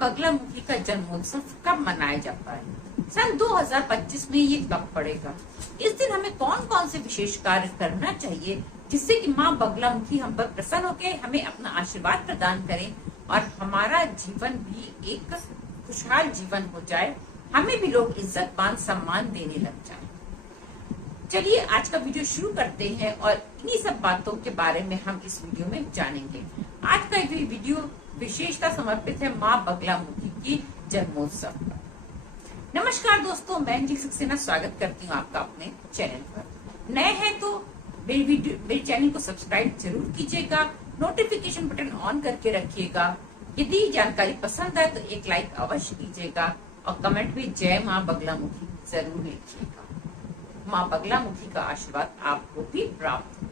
बगलामुखी का जन्मोत्सव कब मनाया जाता है? सन 2025 में ये कब पड़ेगा? इस दिन हमें कौन कौन से विशेष कार्य करना चाहिए जिससे कि माँ बगलामुखी हम पर प्रसन्न होकर हमें अपना आशीर्वाद प्रदान करें और हमारा जीवन भी एक खुशहाल जीवन हो जाए, हमें भी लोग इज्जत मान सम्मान देने लग जाए। चलिए आज का वीडियो शुरू करते हैं और इन्हीं सब बातों के बारे में हम इस वीडियो में जानेंगे। आज का ये वीडियो विशेषता समर्पित है माँ बगलामुखी की जन्मोत्सव पर। नमस्कार दोस्तों, मैं अंजलि सक्सेना स्वागत करती हूँ आपका अपने चैनल पर। नए हैं तो मेरे चैनल को सब्सक्राइब जरूर कीजिएगा, नोटिफिकेशन बटन ऑन करके रखिएगा। यदि जानकारी पसंद आए तो एक लाइक अवश्य कीजिएगा और कमेंट में जय माँ बगलामुखी जरूर लिखिएगा। माँ बगलामुखी का आशीर्वाद आपको भी प्राप्त हो।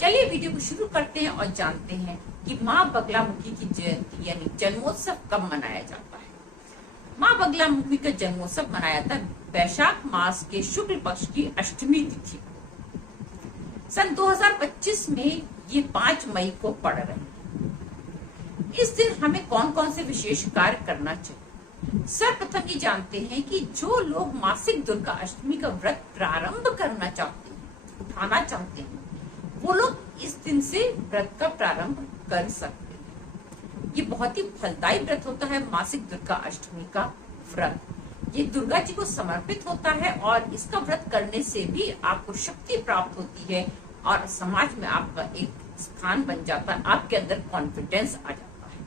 चलिए वीडियो को शुरू करते हैं और जानते हैं कि माँ बगलामुखी की जयंती यानी जन्मोत्सव कब मनाया जाता है। माँ बगलामुखी का जन्मोत्सव मनाया जाता है वैशाख मास के शुक्ल पक्ष की अष्टमी तिथि को। सन 2025 में ये 5 मई को पड़ रहे हैं। इस दिन हमें कौन कौन से विशेष कार्य करना चाहिए? सर्वप्रथम ये जानते हैं कि जो लोग मासिक दुर्गा अष्टमी का व्रत प्रारंभ करना चाहते हैं, उठाना चाहते हैं, वो लोग इस दिन से व्रत का प्रारंभ कर सकते हैं। ये बहुत ही फलदायी व्रत होता है मासिक दुर्गा अष्टमी का व्रत। ये दुर्गा जी को समर्पित होता है और इसका व्रत करने से भी आपको शक्ति प्राप्त होती है और समाज में आपका एक स्थान बन जाता है, आपके अंदर कॉन्फिडेंस आ जाता है।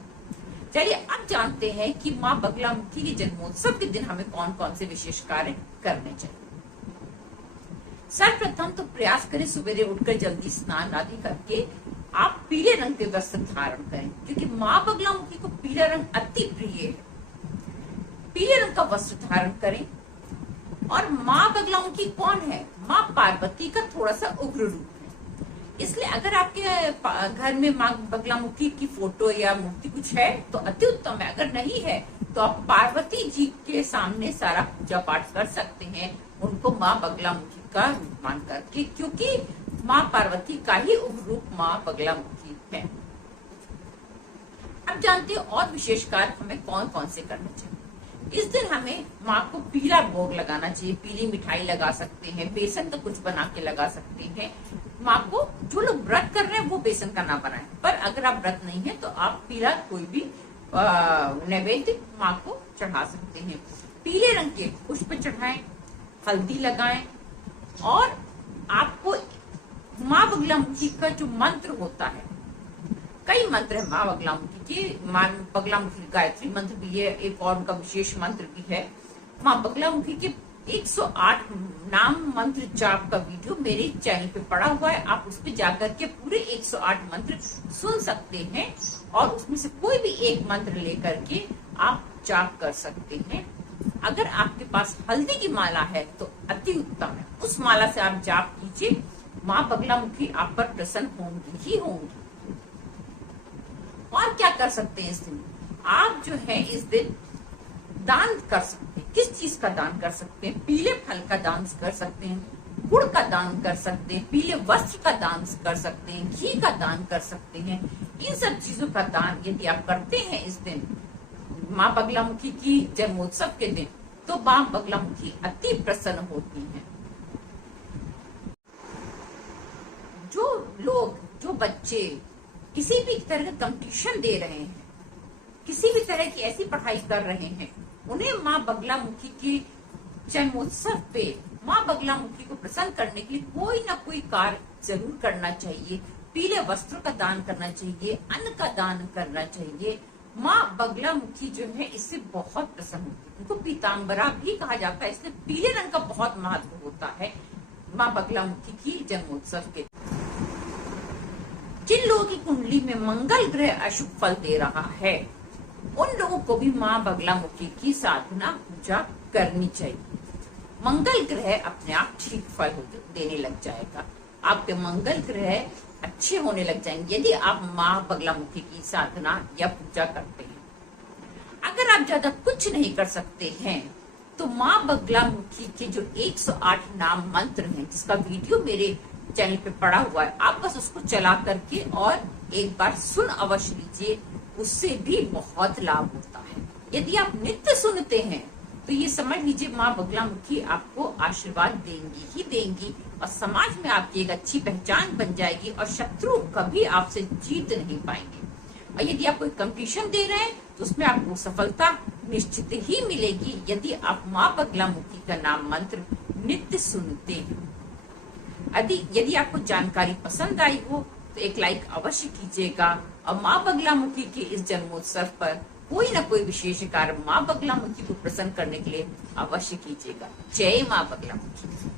चलिए अब जानते हैं कि माँ बगलामुखी के जन्मोत्सव के दिन हमें कौन कौन से विशेष कार्य करने चाहिए। सर्वप्रथम तो प्रयास करें सुबह उठकर जल्दी स्नान आदि करके आप पीले रंग के वस्त्र धारण करें, क्योंकि माँ बगलामुखी को पीला रंग अति प्रिय है। पीले रंग का वस्त्र धारण करें। और माँ बगलामुखी कौन है? माँ पार्वती का थोड़ा सा उग्र रूप है, इसलिए अगर आपके घर में माँ बगलामुखी की फोटो या मूर्ति कुछ है तो अति उत्तम है। अगर नहीं है तो आप पार्वती जी के सामने सारा पूजा पाठ कर सकते हैं, उनको माँ बगलामुखी का रूप मान करके, क्योंकि माँ पार्वती का ही उपरूप माँ बगलामुखी है। अब जानते हैं और विशेष कार्य हमें कौन कौन से करने चाहिए। इस दिन हमें माँ को पीला भोग लगाना चाहिए। पीली मिठाई लगा सकते हैं, बेसन का कुछ बना के लगा सकते हैं। माँ को जो लोग व्रत कर रहे हैं वो बेसन का ना बनाएं, पर अगर आप व्रत नहीं है तो आप पीला कोई भी नैवेद्य माँ को चढ़ा सकते हैं। पीले रंग के पुष्प चढ़ाएं, हल्दी लगाएं और आपको माँ बगलामुखी का जो मंत्र होता है, कई मंत्र है माँ बगलामुखी के। माँ बगलामुखी गायत्री मंत्र भी है, एक और उनका विशेष मंत्र भी है। माँ बगलामुखी के 108 नाम मंत्र जाप का वीडियो मेरे चैनल पे पड़ा हुआ है, आप उस पे जाकर के पूरे 108 मंत्र सुन सकते हैं और उसमें से कोई भी एक मंत्र लेकर के आप जाप कर सकते हैं। अगर आपके पास हल्दी की माला है तो अति उत्तम है, उस माला से आप जाप कीजिए, माँ बगलामुखी आप पर प्रसन्न होंगी ही होंगी। और क्या कर सकते हैं इस दिन? आप जो है इस दिन दान कर सकते हैं। किस चीज का दान कर सकते हैं? पीले फल का दान कर सकते हैं, गुड़ का दान कर सकते हैं, पीले वस्त्र का दान कर सकते हैं, घी का दान कर सकते हैं। इन सब चीजों का दान यदि आप करते हैं इस दिन माँ बगलामुखी की जन्मोत्सव के दिन, तो माँ बगलामुखी अति प्रसन्न होती हैं। जो बच्चे किसी भी तरह का कंपटीशन दे रहे हैं, किसी भी तरह की ऐसी पढ़ाई कर रहे हैं, उन्हें माँ बगलामुखी की जन्मोत्सव पे माँ बगलामुखी को प्रसन्न करने के लिए कोई ना कोई कार्य जरूर करना चाहिए। पीले वस्त्रों का दान करना चाहिए, अन्न का दान करना चाहिए। माँ बगलामुखी जो है इससे बहुत प्रसन्न होती है। उनको पीताम्बरा भी कहा जाता है, इसलिए पीले रंग का बहुत महत्व होता है माँ बगलामुखी की जन्मोत्सव के। जिन लोगों की कुंडली में मंगल ग्रह अशुभ फल दे रहा है, उन लोगों को भी माँ बगलामुखी की साधना पूजा करनी चाहिए। मंगल ग्रह अपने आप ठीक फल देने लग जाएगा, आपके मंगल ग्रह अच्छे होने लग जाएंगे यदि आप माँ बगलामुखी की साधना या पूजा करते हैं। अगर आप ज्यादा कुछ नहीं कर सकते हैं तो माँ बगलामुखी के जो 108 नाम मंत्र हैं, जिसका वीडियो मेरे चैनल पे पड़ा हुआ है, आप बस उसको चला करके और एक बार सुन अवश्य लीजिए। उससे भी बहुत लाभ होता है। यदि आप नित्य सुनते हैं तो ये समझ लीजिए माँ बगलामुखी आपको आशीर्वाद देंगी ही देंगी और समाज में आपकी एक अच्छी पहचान बन जाएगी और शत्रु कभी आपसे जीत नहीं पाएंगे। और यदि आप कोई कंपटीशन दे रहे हैं तो उसमें आपको सफलता निश्चित ही मिलेगी यदि आप माँ बगलामुखी का नाम मंत्र नित्य सुनते हैं। यदि आपको जानकारी पसंद आई हो तो एक लाइक अवश्य कीजिएगा और माँ बगलामुखी के इस जन्मोत्सव पर कोई ना कोई विशेष कार्य माँ बगलामुखी को प्रसन्न करने के लिए अवश्य कीजिएगा। जय माँ बगलामुखी।